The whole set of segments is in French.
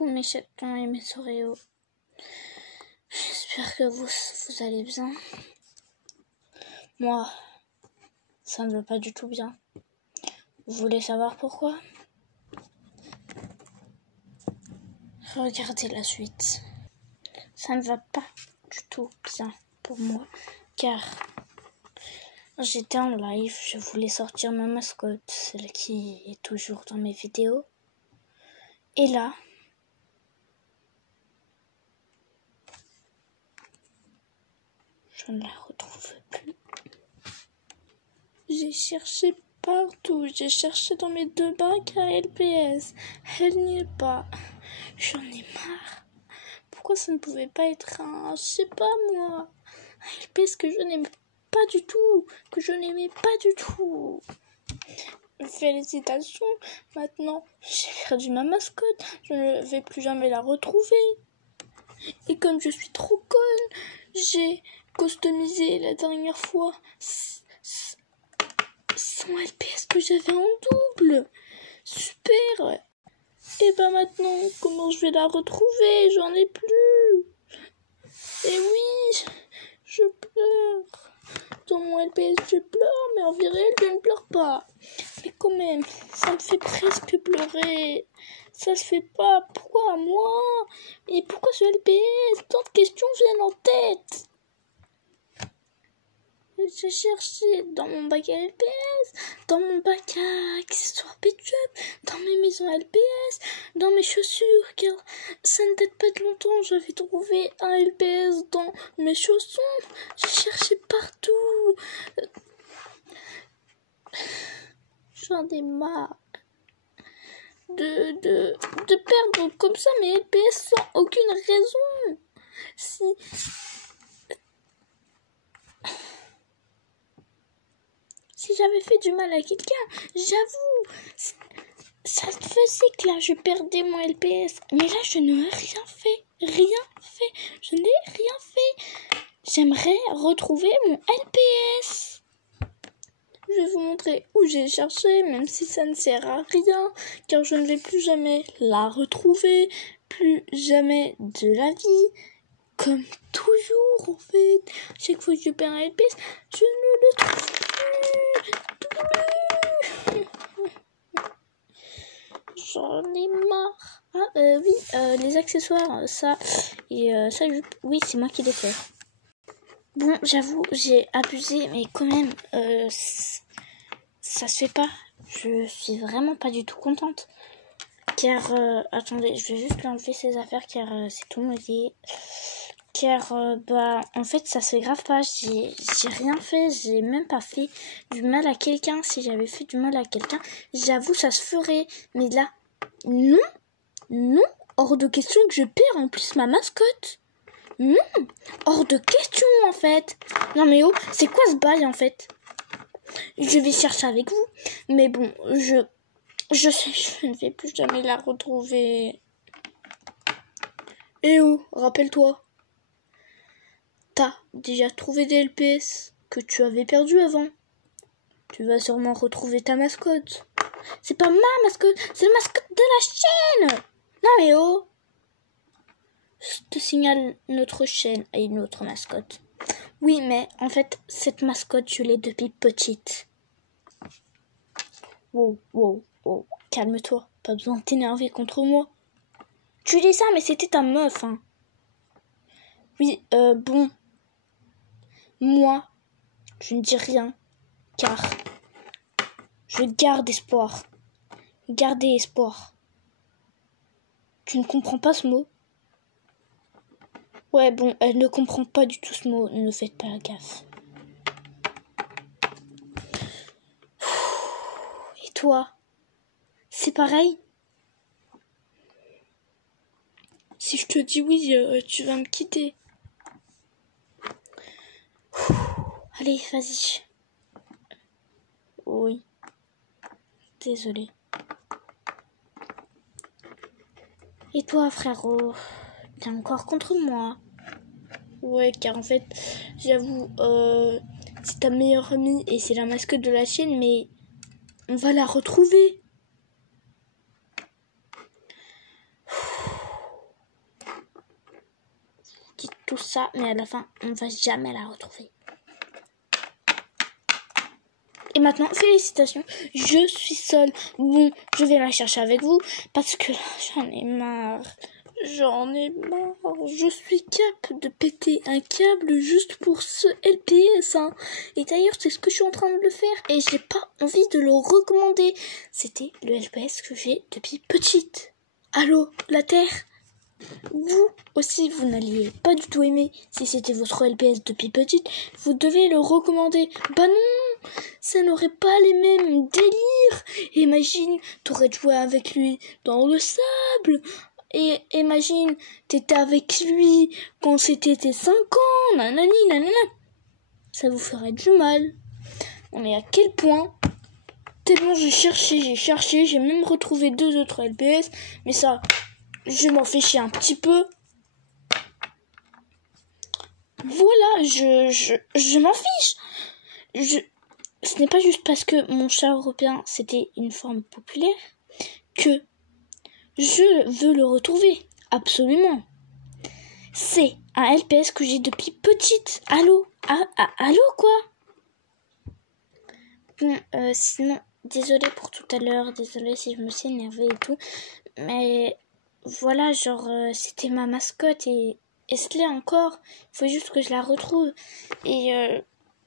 coucou mes chatons et mes Oreos. J'espère que vous allez bien. Moi, ça ne va pas du tout bien. Vous voulez savoir pourquoi? Regardez la suite. Ça ne va pas du tout bien pour moi, car j'étais en live, je voulais sortir ma mascotte, celle qui est toujours dans mes vidéos. Et là, je ne la retrouve plus. J'ai cherché partout, j'ai cherché dans mes 2 bacs à LPS. Elle n'y est pas. J'en ai marre. Pourquoi ça ne pouvait pas être un, je sais pas moi, un LPS que je n'aimais pas du tout, Félicitations, maintenant j'ai perdu ma mascotte, je ne vais plus jamais la retrouver. Et comme je suis trop conne, j'ai customisé la dernière fois son LPS que j'avais en double. Super. Et ben maintenant, comment je vais la retrouver? J'en ai plus. Et oui, je pleure. Dans mon LPS, je pleure, mais en vrai, je ne pleure pas. Mais quand même, ça me fait presque pleurer. Ça se fait pas. Pourquoi moi? Et pourquoi ce LPS? Tant de questions viennent en tête. J'ai cherché dans mon bac à LPS, dans mon bac à accessoires Petchup, dans mes maisons LPS, dans mes chaussures, car ça ne date pas de longtemps, j'avais trouvé un LPS dans mes chaussons. J'ai cherché partout. J'en ai marre de perdre comme ça mes LPS sans aucune raison. Si j'avais fait du mal à quelqu'un, j'avoue, ça te faisait que là je perdais mon LPS. Mais là je n'ai rien fait. Je n'ai rien fait. J'aimerais retrouver mon LPS. Je vais vous montrer où j'ai cherché, même si ça ne sert à rien, car je ne vais plus jamais la retrouver, plus jamais de la vie. Comme toujours, en fait, chaque fois que je perds un LPS, je ne le trouve plus. J'en ai marre. Les accessoires, ça, et ça, oui, c'est moi qui l'ai fait. Bon, j'avoue, j'ai abusé, mais quand même, ça se fait pas. Je suis vraiment pas du tout contente. Car, attendez, je vais juste lui enlever ses affaires, car c'est tout mouillé. Car, en fait, ça se fait grave pas. J'ai rien fait, j'ai même pas fait du mal à quelqu'un. Si j'avais fait du mal à quelqu'un, j'avoue, ça se ferait. Mais là, non, hors de question que je perds en plus ma mascotte. Non, hors de question en fait. Non mais oh, c'est quoi ce bail en fait? Je vais chercher avec vous. Mais bon, je sais, je ne vais plus jamais la retrouver. Eh oh, rappelle-toi. T'as déjà trouvé des LPS que tu avais perdu avant. Tu vas sûrement retrouver ta mascotte. C'est pas ma mascotte, c'est la mascotte de la chaîne. Non mais oh. Je te signale, notre chaîne a une autre mascotte. Oui, mais en fait, cette mascotte, je l'ai depuis petite. Wow, calme-toi, pas besoin de t'énerver contre moi. Tu dis ça, mais c'était ta meuf, hein. Oui, bon. Moi, je ne dis rien, car je garde espoir. Gardez espoir. Tu ne comprends pas ce mot? Ouais, bon, elle ne comprend pas du tout ce mot, ne faites pas gaffe. Et toi, c'est pareil? Si je te dis oui, tu vas me quitter. Allez, vas-y. Oui. Désolée. Et toi, frérot, t'es encore contre moi? Ouais, car en fait, j'avoue, c'est ta meilleure amie et c'est la mascotte de la chaîne, mais on va la retrouver. tout ça, mais à la fin, on ne va jamais la retrouver. Et maintenant, félicitations, je suis seule. Bon, je vais la chercher avec vous, parce que là, j'en ai marre. J'en ai marre. Je suis capable de péter un câble juste pour ce LPS, hein. Et d'ailleurs, c'est ce que je suis en train de le faire. Et j'ai pas envie de le recommander. C'était le LPS que j'ai depuis petite. Allô, la Terre? Vous aussi, vous n'alliez pas du tout aimer si c'était votre LPS depuis petite. Vous devez le recommander. Bah non, ça n'aurait pas les mêmes délires. Imagine, t'aurais joué avec lui dans le sable. Et imagine, t'étais avec lui quand c'était tes 5 ans. Nanani, nanana. Ça vous ferait du mal. Mais à quel point? Tellement j'ai cherché, j'ai même retrouvé 2 autres LPS. Mais ça, je m'en fais chier un petit peu. Voilà, je m'en fiche. Ce n'est pas juste parce que mon chat européen, c'était une forme populaire, que je veux le retrouver. Absolument. C'est un LPS que j'ai depuis petite. Allô? Allô, quoi? Bon, sinon, désolée pour tout à l'heure, désolée si je me suis énervée et tout, mais voilà, genre, c'était ma mascotte et ce l'est encore. Il faut juste que je la retrouve. Et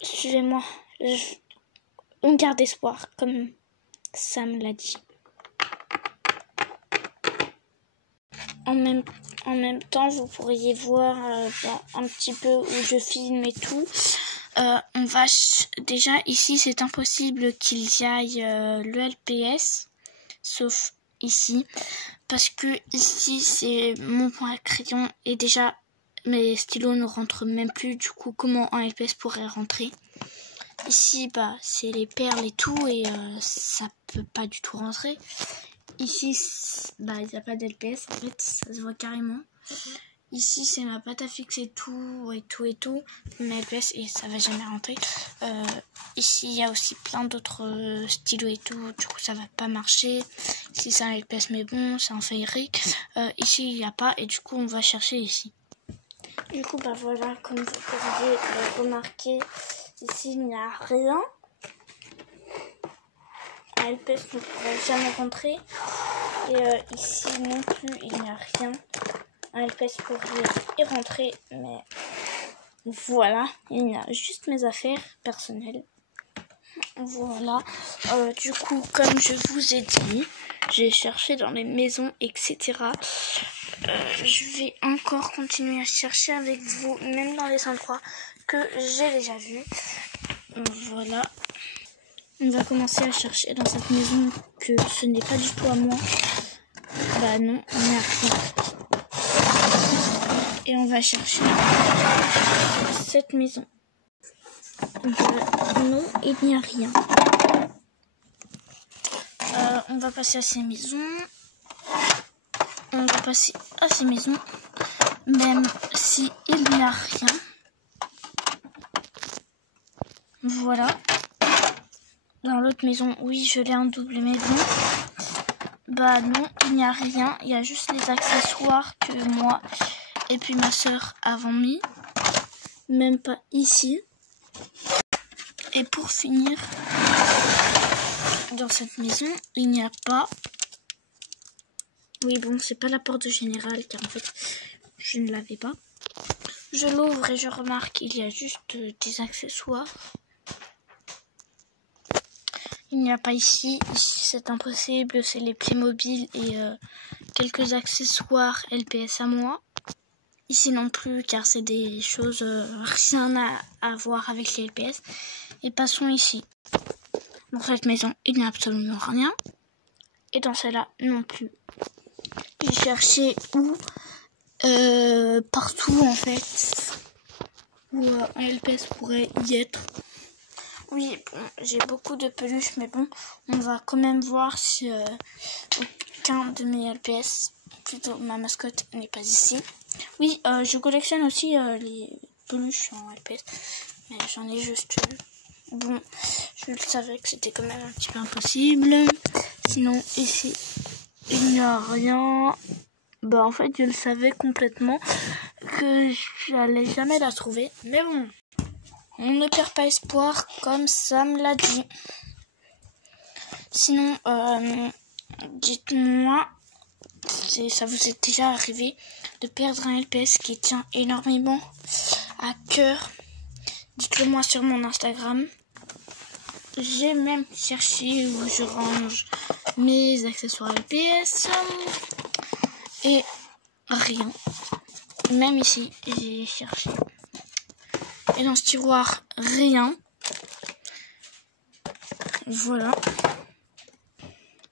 suivez-moi, on garde espoir, comme Sam l'a dit. En même temps, vous pourriez voir un petit peu où je filme et tout. On va déjà ici, c'est impossible qu'il y aille le LPS, sauf ici, parce que ici c'est mon point à crayon et déjà mes stylos ne rentrent même plus. Du coup, comment un LPS pourrait rentrer? Ici, bah c'est les perles et tout et ça peut pas du tout rentrer. Ici, bah il n'y a pas d'LPS en fait, ça se voit carrément. Ici, c'est ma pâte à fixer tout. Mais LPS et ça va jamais rentrer. Ici, il y a aussi plein d'autres stylos et tout. Du coup, ça va pas marcher. Ici, c'est un LPS, mais bon, c'est un féerique. Ici, il n'y a pas. Et du coup, on va chercher ici. Du coup, bah voilà, comme vous pourriez le remarquer, ici, il n'y a rien. Un LPS ne pourrait jamais rentrer. Et ici, non plus, il n'y a rien. Un LPS pourrait y rentrer, mais voilà, il y a juste mes affaires personnelles. Voilà, du coup, comme je vous ai dit, j'ai cherché dans les maisons, etc. Je vais encore continuer à chercher avec vous, même dans les endroits que j'ai déjà vus. Voilà, on va commencer à chercher dans cette maison que ce n'est pas du tout à moi. Bah non, il n'y a rien. Et on va chercher cette maison. Non, il n'y a rien. On va passer à ces maisons. On va passer à ces maisons. Même si il n'y a rien. Voilà. Dans l'autre maison, oui, je l'ai en double maison. Bah non, il n'y a rien. Il y a juste les accessoires que moi et puis ma soeur avons mis. Même pas ici. Et pour finir, dans cette maison, il n'y a pas... Oui, bon, c'est pas la porte générale, car en fait, je ne l'avais pas. Je l'ouvre et je remarque qu'il y a juste des accessoires. Il n'y a pas ici. Ici, c'est impossible. C'est les Playmobil et quelques accessoires LPS à moi. Ici non plus, car c'est des choses rien à voir avec les LPS. Et passons ici. Dans cette maison, il n'y a absolument rien. Et dans celle-là, non plus. J'ai cherché où partout, en fait, où un LPS pourrait y être. Oui, bon, j'ai beaucoup de peluches, mais bon, on va quand même voir si aucun de mes LPS, plutôt ma mascotte, n'est pas ici. Oui, je collectionne aussi les peluches en LPS, mais j'en ai juste eu. Bon, je le savais que c'était quand même un petit peu impossible. Sinon, ici, il n'y a rien. Bah, en fait, je le savais complètement que j'allais jamais la trouver. Mais bon, on ne perd pas espoir comme Sam l'a dit. Sinon, dites-moi si ça vous est déjà arrivé de perdre un LPS qui tient énormément à cœur. Dites-le moi sur mon Instagram. J'ai même cherché où je range mes accessoires LPS et rien. Même ici, j'ai cherché. Et dans ce tiroir, rien. Voilà.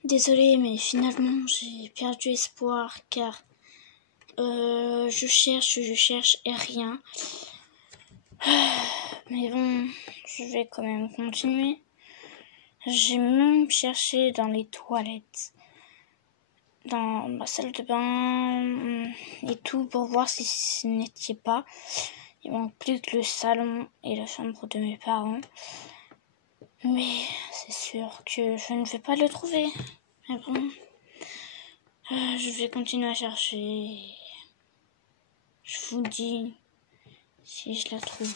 Désolée, mais finalement, j'ai perdu espoir car je cherche et rien. Mais bon, je vais quand même continuer. J'ai même cherché dans les toilettes, dans ma salle de bain et tout pour voir si ce n'était pas. Il manque plus que le salon et la chambre de mes parents. Mais c'est sûr que je ne vais pas le trouver. Mais bon, je vais continuer à chercher. Je vous dis si je la trouve.